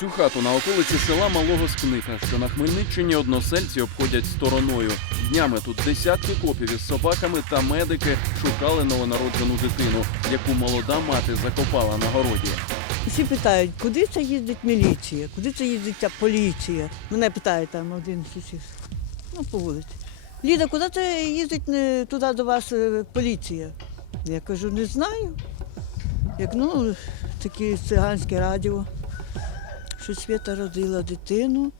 Цю хату на околиці села Малого Скниха, що на Хмельниччині односельці обходять стороною. Днями тут десятки копів із собаками та медики шукали новонароджену дитину, яку молода мати закопала на городі. Всі питають, куди це їздить міліція, куди це їздить ця поліція. Мене питає там один сусід. Ну, по вулиці. Ліда, куди це їздить е, туди до вас е, поліція? Я кажу, не знаю. Як ну, таке циганське радіо, що Свята родила дитину.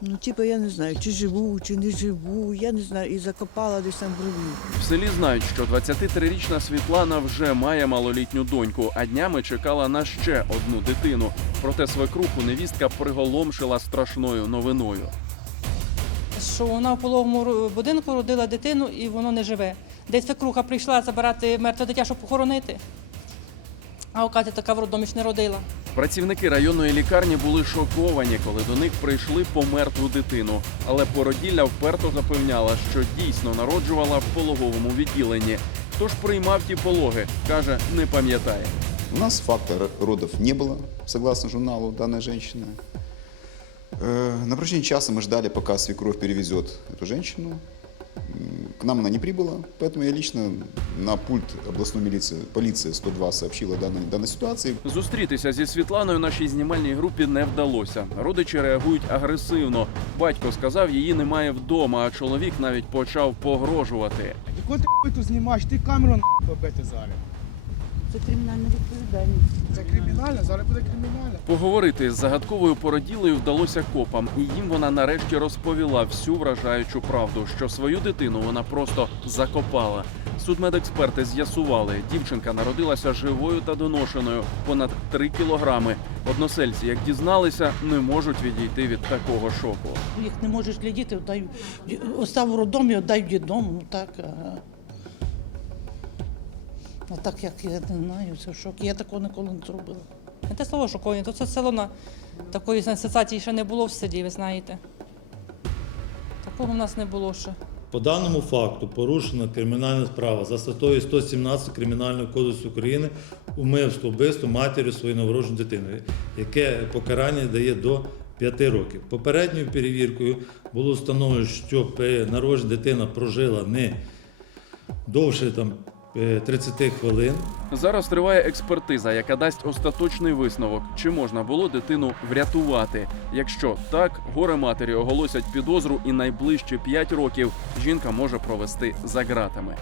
Ну, типу, я не знаю, чи живу, чи не живу, я не знаю, і закопала десь там брові. В селі знають, що 23-річна Світлана вже має малолітню доньку, а днями чекала на ще одну дитину. Проте свекруху невістка приголомшила страшною новиною. що вона в пологовому ру- будинку родила дитину і воно не живе. Десь свекруха прийшла забирати мертве дитя, щоб похоронити. А оказі така в роддомі ж не родила. Працівники районної лікарні були шоковані, коли до них прийшли по мертву дитину. Але породілля вперто запевняла, що дійсно народжувала в пологовому відділенні. Хто ж приймав ті пологи, каже, не пам'ятає. У нас факта р- родов не было, согласно журналу данной женщины. Э, На протяжении часа мы ждали, пока свекровь перевезет эту женщину. нам она не прибыла, поэтому я лично на пульт областной милиции, полиции 102 сообщил о данной, данной ситуации. Зустрітися зі Світланою нашій знімальній групі не вдалося. Родичі реагують агресивно. Батько сказав, її немає вдома, а чоловік навіть почав погрожувати. Яку ти хуй тут знімаєш? Ти камеру на побити зараз. Це кримінальна відповідальність. Це кримінально, зараз буде кримінально. Поговорити з загадковою породілею вдалося копам, і їм вона нарешті розповіла всю вражаючу правду, що свою дитину вона просто закопала. Судмедексперти з'ясували, дівчинка народилася живою та доношеною понад 3 кілограми. Односельці, як дізналися, не можуть відійти від такого шоку. Їх не можеш глядіти, дай, остав у роддомі, віддай в дідом. Ну так. А так як я не знаю, це шок. Я такого ніколи не зробила. Не те слово шоковані, то це село на такої сенсації ще не було в селі, ви знаєте. Такого в нас не було ще. По даному факту порушена кримінальна справа за статтею 117 Кримінального кодексу України умивство вбивство матір'ю своєї новородженої дитини, яке покарання дає до 5 років. Попередньою перевіркою було встановлено, що при народженні дитина прожила не довше там, 30 хвилин. Зараз триває експертиза, яка дасть остаточний висновок, чи можна було дитину врятувати. Якщо так, горе матері оголосять підозру, і найближчі 5 років жінка може провести за ґратами.